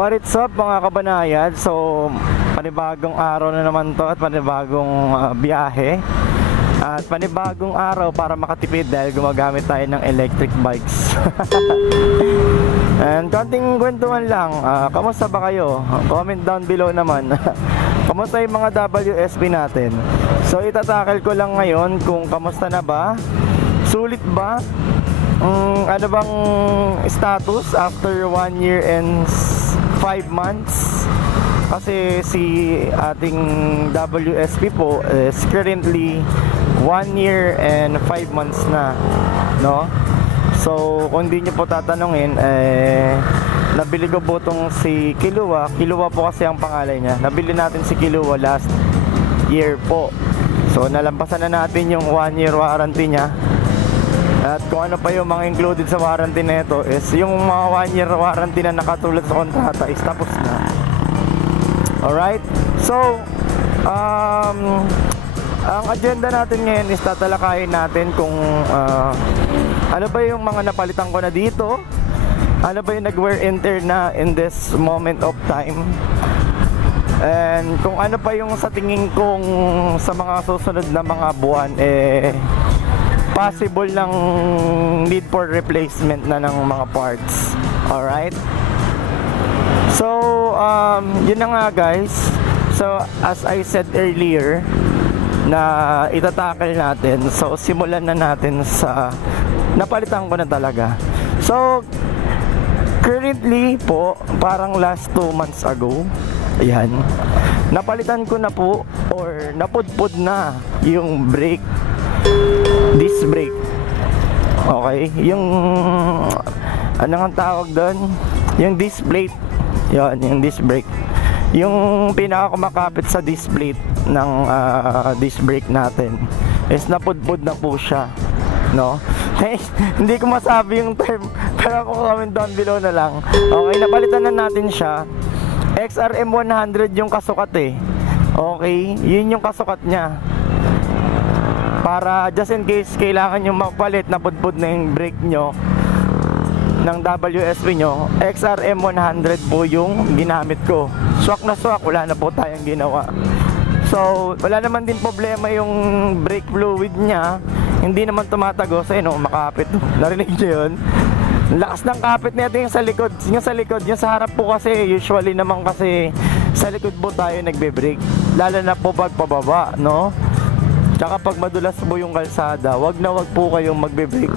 What's up mga kabanayad? So, panibagong araw na naman to at panibagong biyahe. At panibagong araw para makatipid dahil gumagamit tayo ng electric bikes. And konting kwentuhan lang, kamusta ba kayo? Comment down below naman. Kamusta yung mga WSP natin? So, itatakal ko lang ngayon kung kamusta na ba? Sulit ba? Ano bang status after 1 year and 5 months? Kasi si ating WSP po is currently 1 year and 5 months na, no? So kung di nyo po tatanungin, nabili ko po itong si Kilua. Kilua po kasi ang pangalan niya. Nabili natin si Kilua last year po. So nalampasan na natin yung 1 year warranty niya. At kung ano pa yung mga included sa warranty na ito is yung mga 1 year warranty na nakatulad sa kontrata is tapos na. Alright? So, ang agenda natin ngayon is tatalakayin natin kung ano ba yung mga napalitan ko na dito, ano ba yung nag-wear and tear na in this moment of time, and kung ano pa yung sa tingin kong sa mga susunod na mga buwan possible ng need for replacement na ng mga parts. Alright? So, yun na nga guys. So, as I said earlier na itatakal natin. So, simulan na natin sa napalitan ko na talaga. So, currently po, parang last 2 months ago, ayan, napalitan ko na po or napudpud na yung brake, disc brake. Okay, yung ano nga tawag doon? Yung disc plate. Yan, yung disc brake. Yung pinakakumakapit sa disc plate ng disc brake natin is napudpud na po siya, no? Hindi ko masabi yung term, pero comment down below na lang. Okay, napalitan na natin siya. XRM 100 yung kasukat eh. Okay, yun yung kasukat niya. Para just in case kailangan nyo magpalit, napudpud na yung brake nyo ng WSP nyo, XRM 100 po yung ginamit ko. Swak na swak, wala na po tayong ginawa. So, wala naman din problema yung brake fluid nya. Hindi naman tumatagos. Ayun o, makapit. Narinig nyo yun? Lakas ng kapit nito yung sa likod. Yung sa likod, yung sa harap po kasi, usually naman kasi sa likod po tayo nagbe-brake. Lalo na po pag pababa, no? Tsaka pag madulas po yung kalsada, wag na wag po kayong magbe-brake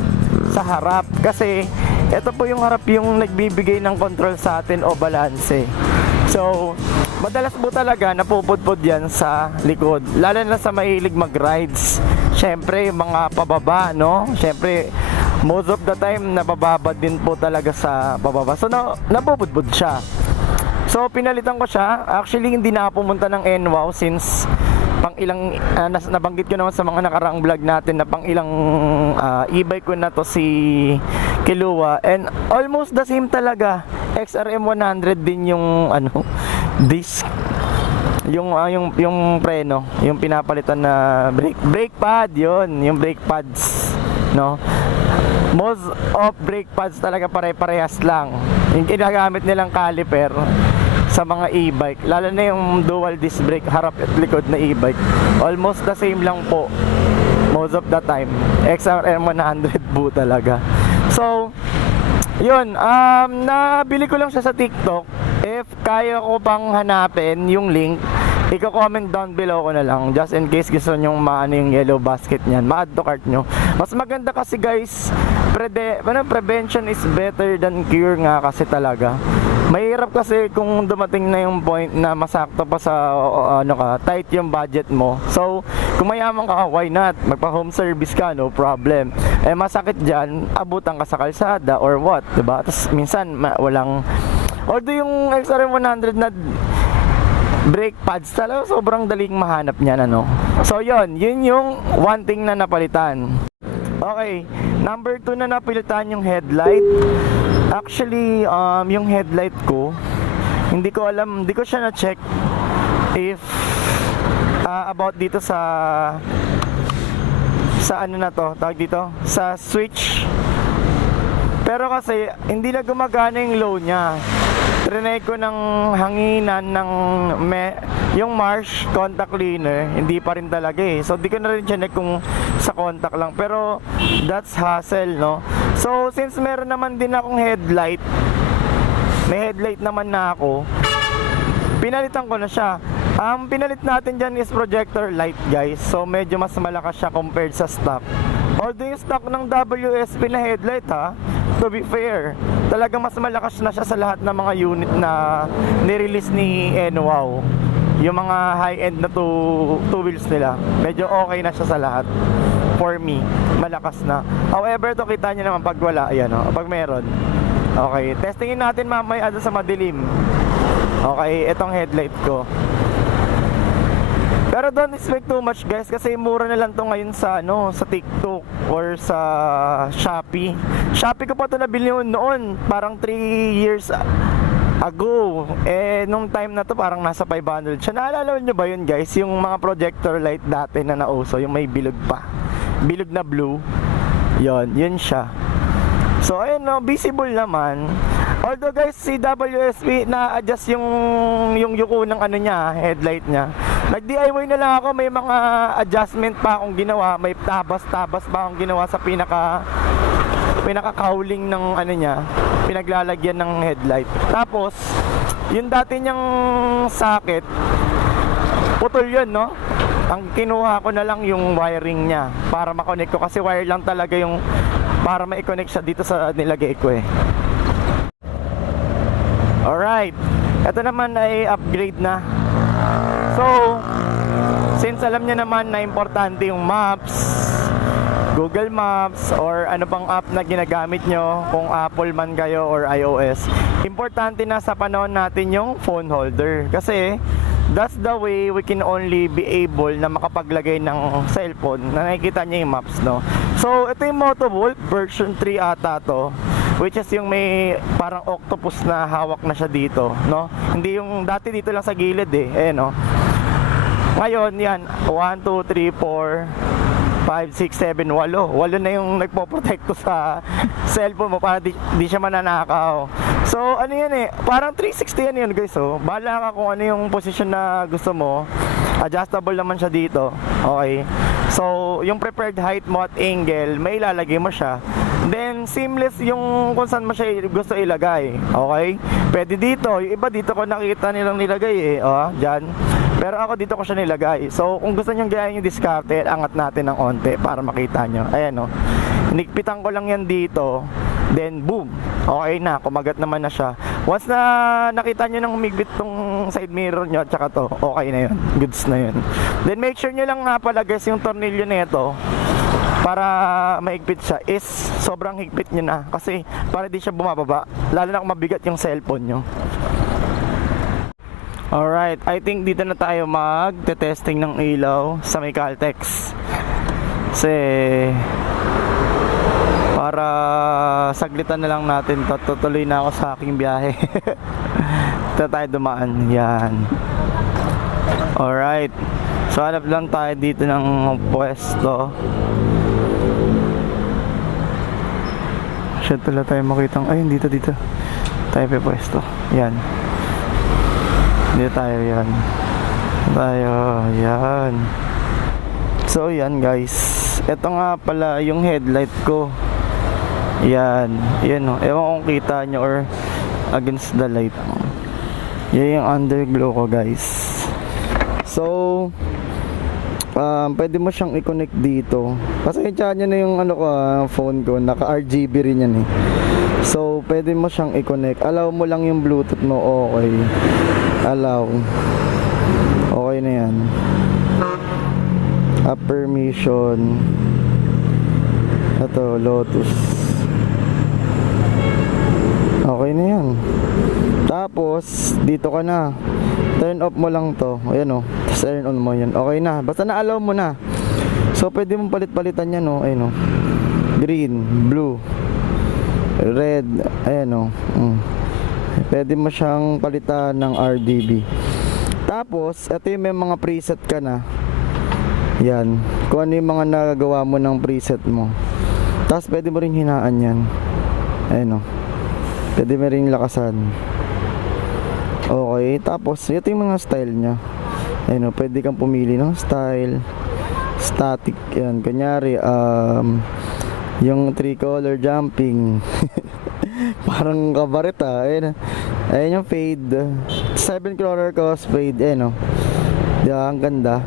sa harap. Kasi ito po yung harap yung nagbibigay ng control sa atin o balanse. So, madalas po talaga napupudpud yan sa likod. Lalo na sa mahilig mag-rides. Siyempre, mga pababa, no? Siyempre, most of the time, napababa din po talaga sa pababa. So, napupudpud siya. So, pinalitan ko siya. Actually, hindi na pumunta ng NWOW since pang ilang nabanggit ko naman sa mga nakaraang vlog natin na pang ilang e-bike ko na to si Kilua, and almost the same talaga. XRM 100 din yung disc, yung preno, yung pinapalitan na brake pad, yung brake pads, no? Most of brake pads talaga pare-parehas lang. Yung ginagamit nilang caliper sa mga e-bike, lalo na yung dual disc brake, harap at likod na e-bike, almost the same lang po most of the time. XRM 100 po talaga. So, yun, nabili ko lang siya sa TikTok. If kaya ko pang hanapin yung link, i-comment down below ko na lang, just in case gusto nyong maano yung yellow basket nyan, ma-add to cart nyo. Mas maganda kasi guys, prevention is better than cure nga kasi talaga. Mahirap kasi kung dumating na yung point na masakto pa sa tight yung budget mo. So, kung mayaman ka, why not? Magpa home service ka, no problem. Masakit dyan, abutan ka sa kalsada or what, diba? Tapos minsan walang, although yung XRM 100 na brake pads talaga sobrang daling mahanap niyan, ano. So yun yung one thing na napalitan. Okay, number 2 na napalitan yung headlight. Actually, yung headlight ko, hindi ko alam, hindi ko siya na-check if about dito sa ano na to, tawag dito, sa switch. Pero kasi hindi na gumagana yung low niya. trinay ko ng hanginan ng yung Marsh contact cleaner, hindi pa rin talaga eh. So di ko na rin check kung sa contact lang, pero that's hassle, no? So since meron naman din akong headlight, may headlight naman na ako, pinalitan ko na siya. Ang pinalit natin dyan is projector light, guys. So medyo mas malakas siya compared sa stock. Although yung stock ng WSP na headlight, ha, to be fair, talagang mas malakas na siya sa lahat ng mga unit na nirelease ni NWOW. Yung mga high-end na two wheels nila, medyo okay na siya sa lahat. For me, malakas na. However, to kita nyo naman pag wala, ayan, o, pag meron. Okay, testingin natin mamaya sa madilim. Okay, itong headlight ko. Pero don't expect too much, guys, kasi mura na lang to ngayon sa sa TikTok or sa Shopee. Shopee ko pa to nabili noon, parang 3 years ago. Eh nung time na to parang nasa 500 siya. Naalala niyo ba yun, guys? Yung mga projector light dati na nauso, yung may bilog pa. Bilog na blue. Yun siya. So ayun, no, visible naman. Although, guys, si WSP na-adjust yung yuko ng niya, headlight niya. Nag-DIY na lang ako, may mga adjustment pa akong ginawa, may tabas-tabas pa akong ginawa sa pinaka-cowling ng niya, pinaglalagyan ng headlight. Tapos, yung dati niyang socket, putol yun, no? Ang kinuha ko na lang yung wiring niya para makonect ko, kasi wire lang talaga yung para ma-connect siya dito sa nilagay ko eh. Alright, ito naman ay upgrade na. So, since alam niya naman na importante yung maps, Google Maps, or ano pang app na ginagamit nyo, kung Apple man kayo or iOS, importante na sa panahon natin yung phone holder. Kasi, that's the way we can only be able na makapaglagay ng cellphone na nakikita niya yung maps, no? So, ito yung Motovolt version 3 ata to, which is yung may parang octopus na hawak na siya dito, no? Hindi yung dati dito lang sa gilid eh, no? Ngayon, yan, 1, 2, 3, 4, 5, 6, 7, 8 na yung nagpo-protect sa cellphone mo para di siya mananakaw. So ano yan eh, parang 360 yan yun, guys. So bahala ka kung ano yung position na gusto mo. Adjustable naman siya dito. Okay, so yung preferred height mo at angle, may ilalagay mo siya. Then seamless yung kung saan mo siya gusto ilagay. Okay, pwede dito. Yung iba dito ko nakita nilang nilagay eh, dyan. Pero ako dito ko siya nilagay. So kung gusto nyo gayahin yung diskarte, angat natin ng onte para makita nyo. Ayan, Nikpitan ko lang yan dito. Then boom, okay na, kumagat naman na siya. Once na nakita nyo nang humigpit tong side mirror nyo at saka to, okay na yun, goods na yun. Then make sure nyo lang nga pala, guys, yung tornilyo nito para maigpit siya is sobrang higpit nyo na, kasi para di siya bumababa, lalo na kung mabigat yung cellphone nyo. Alright, I think dito na tayo mag-testing ng ilaw sa may Caltex. Kasi para saglitan na lang natin to, tutuloy na ako sa aking biyahe. Dito tayo dumaan, yan. Alright, so hanap lang tayo dito ng pwesto. Shit, wala tayo makitang, ayun, dito tayo pa pwesto, yan. Dito tayo, yan. Yan. So yan, guys, ito nga pala yung headlight ko. Yan, yan ewan kung kita nyo or against the light. Yan yung underglow ko, guys. So pwede mo siyang i-connect dito. Pasensya nyo na yung phone ko, naka RGB rin yan eh. So pwede mo siyang i-connect. Allow mo lang yung Bluetooth mo, okay. Allow. Okay na yan. Permission. Ito, Lotus. Okay na yan. Tapos dito ka na, turn off mo lang to. Ayan tapos turn on mo yan. Okay na, basta na-allow mo na. So pwede mong palit-palitan yan Ayan green, blue, red. Ayan pwede mo siyang palitan ng RGB. Tapos ito yung may mga preset ka na. Yan, kung ano yung mga nagagawa mo ng preset mo. Tapos pwede mo rin hinaan yan. Ayan pwede mo rin lakasan. Okay, tapos ito yung mga style niya. Ayun, oh, pwede kang pumili ng style. Static yan. Kunyari, yung 3-color jumping. Parang kabaret Ayun, ayun yung fade. 7-color cross fade. Ayun, oh. Diba, ang ganda.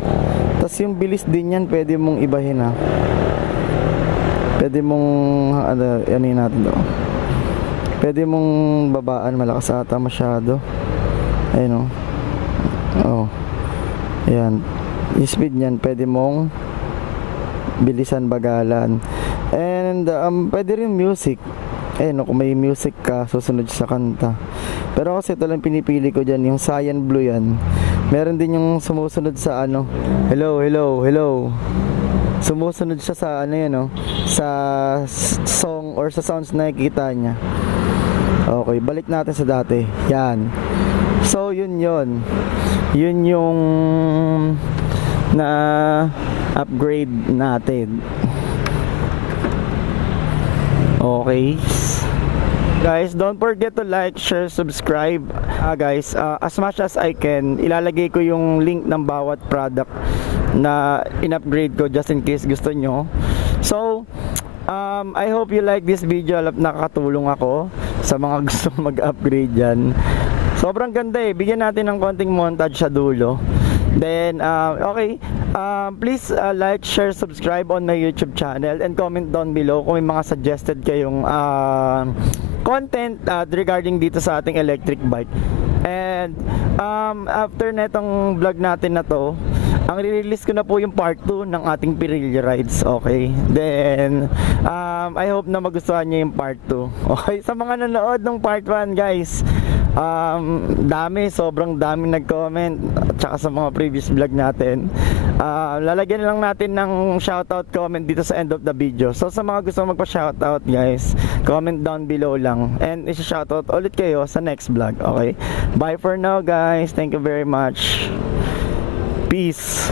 Tapos yung bilis din yan, pwede mong ibahin Pwede mong, ano yun natin do. Pwede mong babaan, malakas ata masyado. Ayun, oh. Ayan. Yung speed niyan, pwede mong bilisan, bagalan. And pwede rin music. Kung may music ka, susunod sa kanta. Pero kasi ito lang pinipili ko dyan, yung cyan blue yan. Meron din yung sumusunod sa hello, hello, hello. Sumusunod siya sa sa song or sa sounds na nakikita niya. Okay, balik natin sa dati. Yan. So, yun yung na upgrade natin. Okay. Guys, don't forget to like, share, subscribe. Guys, as much as I can, ilalagay ko yung link ng bawat product na in-upgrade ko just in case gusto nyo. So, I hope you like this video. Nakakatulong ako sa mga gusto mag-upgrade dyan. Sobrang ganda Bigyan natin ng konting montage sa dulo. Then, okay. Please like, share, subscribe on my YouTube channel and comment down below kung may mga suggested kayong content regarding dito sa ating electric bike. And after netong vlog natin na to, ang release ko na po yung part 2 ng ating Pirillo rides. Okay. Then I hope na magustuhan niyo yung part 2. Okay, sa mga nanood ng part 1, guys, sobrang dami nag-comment at saka sa mga previous vlog natin. Lalagyan lang natin ng shoutout comment dito sa end of the video. So sa mga gusto magpa-shoutout, guys, comment down below lang and isa-shoutout ulit kayo sa next vlog. Okay, bye for now, guys. Thank you very much. Peace.